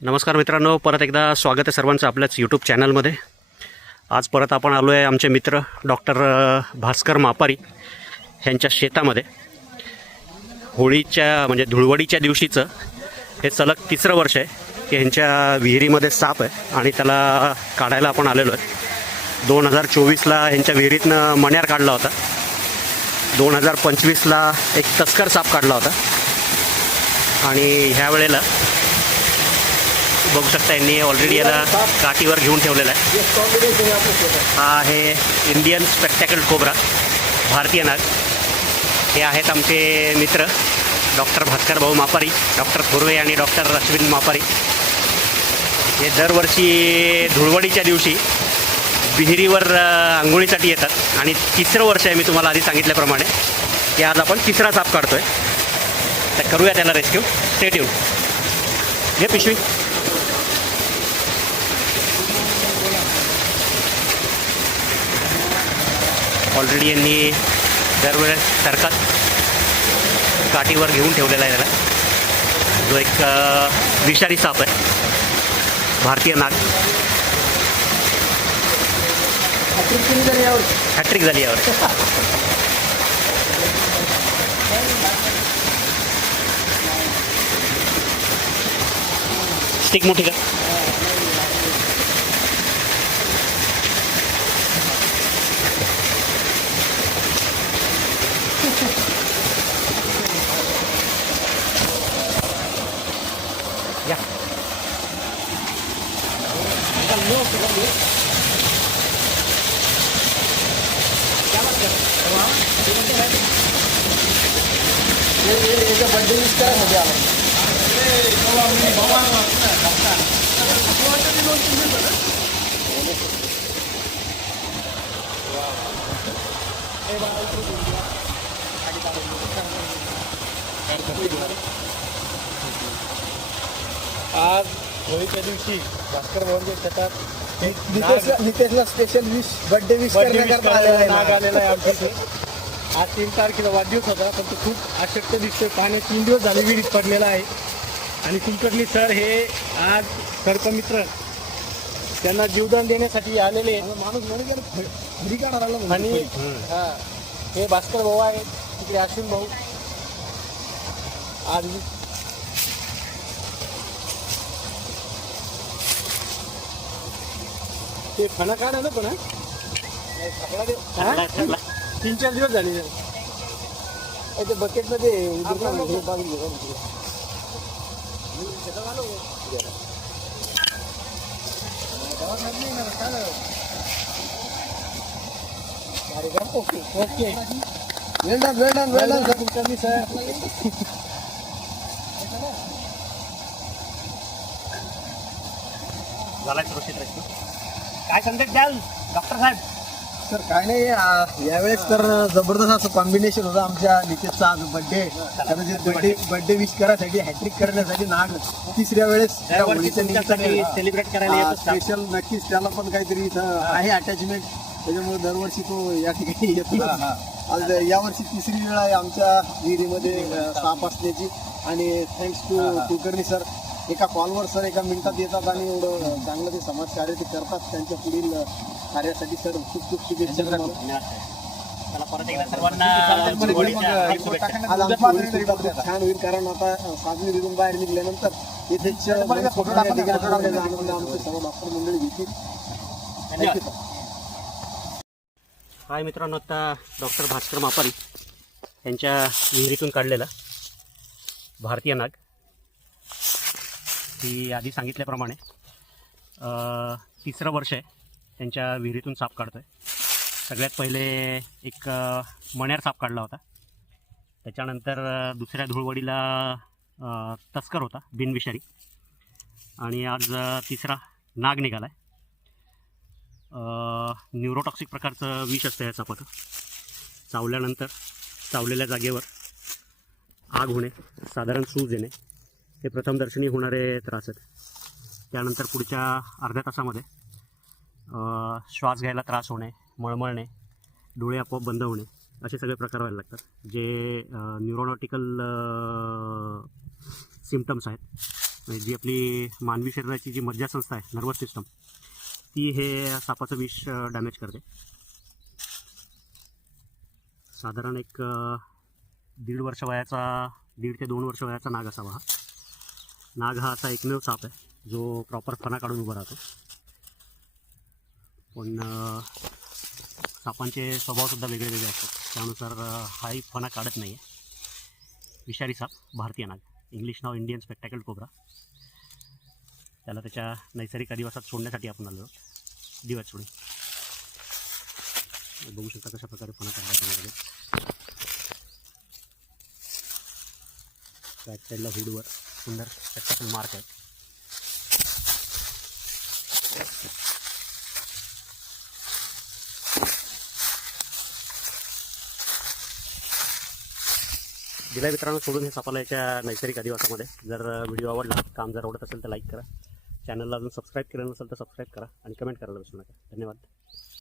नमस्कार मित्रांनो, परत एकदा स्वागत आहे सर्वांचं आपल्याच यूट्यूब चॅनलमध्ये. आज परत आपण आलो आहे आमचे मित्र डॉक्टर भास्कर मापारी यांच्या शेतामध्ये. होळीच्या म्हणजे धुळवडीच्या दिवशीचं हे सलग तिसरं वर्ष आहे की ह्यांच्या विहिरीमध्ये साप आहे आणि त्याला काढायला आपण आलेलो आहे. 2024ला ह्यांच्या विहिरीतनं मण्यार काढला होता. 2025ला एक तस्कर साप काढला होता आणि ह्या वेळेला बघू शकता यांनी ऑलरेडी याला काठीवर घेऊन ठेवलेला आहे. हा आहे इंडियन स्पेक्टॅकल कोब्रा, भारतीय नाग. हे आहेत आमचे मित्र डॉक्टर भास्कर भाऊ मापारी, डॉक्टर थोरवे आणि डॉक्टर अश्विन मापारी. हे दरवर्षी धुळवडीच्या दिवशी विहिरीवर आंघोळीसाठी येतात आणि तिसरं वर्ष आहे मी तुम्हाला आधी सांगितल्याप्रमाणे की आज आपण तिसरा साप काढतोय. तर करूया त्याला रेस्क्यू. Stay tune. घे पिशवी. ऑलरेडी यांनी दरवेळेस सरकात काठीवर घेऊन ठेवलेला आहे त्याला, जो एक विषारी साप आहे, भारतीय नाग. हॅट्रिक झाली यावर. स्टिक मोठी का? या बर्थडे विश करायसाठी आला. आज होळीच्या दिवशी भास्कर भाऊंच्या शेतात नितेशला स्पेशल विश बर्थडे विश करण्याकरता आलेला नाग आहे. आलेला आहे आमच्या इथे. आज 3 तारखेला वाढदिवस होता, पण तो खूप अशक्त दिसतोय. पाण्यात 3 दिवस झाले विहिरीत पडलेला आहे. आणि कुलकर्णी सर हे आज सर्पमित्र त्यांना जीवदान देण्यासाठी आलेले माणूस घरी काढायला आला आणि हे भास्कर भाऊ आहेत, तिकडे अश्विन भाऊ. आज ते फणा काढा ना, पण 3-4 दिवस झाले. ते बकेट मध्ये ओके ओके. वेल डन कुलकर्णी सर. झाला सुरक्षित रेस्क्यू. काय संदेश द्याल डॉक्टर साहेब? सर काय नाही, यावेळेस तर जबरदस्त असं कॉम्बिनेशन होतं आमच्या नितेशचा आज बर्थडे. बर्थडे विश करायसाठी हॅट्रिक करण्यासाठी नाग तिसऱ्या वेळेस सेलिब्रेट करायला येतो. स्पेशल नक्कीच त्याला पण काहीतरी इथं आहे अटॅचमेंट, त्याच्यामुळे दरवर्षी तो या ठिकाणी येतो. आज यावर्षी तिसरी वेळ आहे आमच्या विहिरीमध्ये साप असण्याची. आणि थँक्स टू कुलकर्णी सर, एका कॉलवर सर एका मिनिटात येतात आणि एवढं चांगलं ते समाजकार्य ते करतात. त्यांच्या पुढील कार्यासाठी सर खूप खूप शुभेच्छा. चला परत एकदा सर्वांना आज आमची होळी खूप छान होईल, कारण आता साजरी रिजून बाहेर निघाल्यानंतर इथे आनंद आमचे सर्व डॉक्टर मंडळी घेतील. हाय मित्रांनो, आता डॉक्टर भास्कर मापारी यांच्या विहिरीतून काढलेला भारतीय नाग. ती आधी सांगितल्याप्रमाणे तिसरं वर्ष आहे त्यांच्या विहिरीतून साप काढतो आहे. सगळ्यात पहिले एक मण्यार साप काढला होता. त्याच्यानंतर दुसऱ्या धुळवडीला तस्कर होता, बिनविषारी. आणि आज तिसरा नाग निघाला आहे. न्यूरोटॉक्सिक प्रकारचं विष असतं या सापाचं. चावल्यानंतर चावलेल्या जागेवर आग होणे, साधारण सूज येणे, हे प्रथमदर्शनी होणारे त्रास आहेत. त्यानंतर पुढच्या अर्ध्या तासामध्ये श्वास घ्यायला त्रास होणे, मळमळणे, डोळे आपोआप बंद होणे, असे सगळे प्रकार व्हायला लागतात, जे न्यूरोलॉजिकल सिम्पटम्स आहेत. म्हणजे जी आपली मानवी शरीराची जी मज्जासंस्था आहे, नर्वस सिस्टम, ती हे सापाचं विष डॅमेज करते. साधारण एक 1.5 ते 2 वर्ष वयाचा नाग असावा हा. नाग हा असा एकमेव साप आहे जो प्रॉपर फणा काढून उभा राहतो. पण सापांचे स्वभावसुद्धा वेगळे वेगळे असतात, त्यानुसार हाही फणा काढत नाही आहे. विषारी साप, भारतीय नाग, इंग्लिश नाव इंडियन स्पेक्टॅकल कोब्रा. त्याला त्याच्या नैसर्गिक अधिवासात सोडण्यासाठी आपण आलो आहोत, दिव्यात सोडून. बघू शकता कशा प्रकारे फणा काढला त्यामध्ये. बॅक साईडला हुडवर सुंदर स्पेक्टॅकल मार्क आहे. दिला मित्रांनो सोडून हे सापाला याच्या नैसर्गिक अधिवासामध्ये. जर व्हिडिओ आवडला, काम जर आवडत असेल तर लाईक करा. चॅनलला अजून सबस्क्राईब केलं नसेल तर सबस्क्राईब करा आणि कमेंट करायला विसरू नका. धन्यवाद.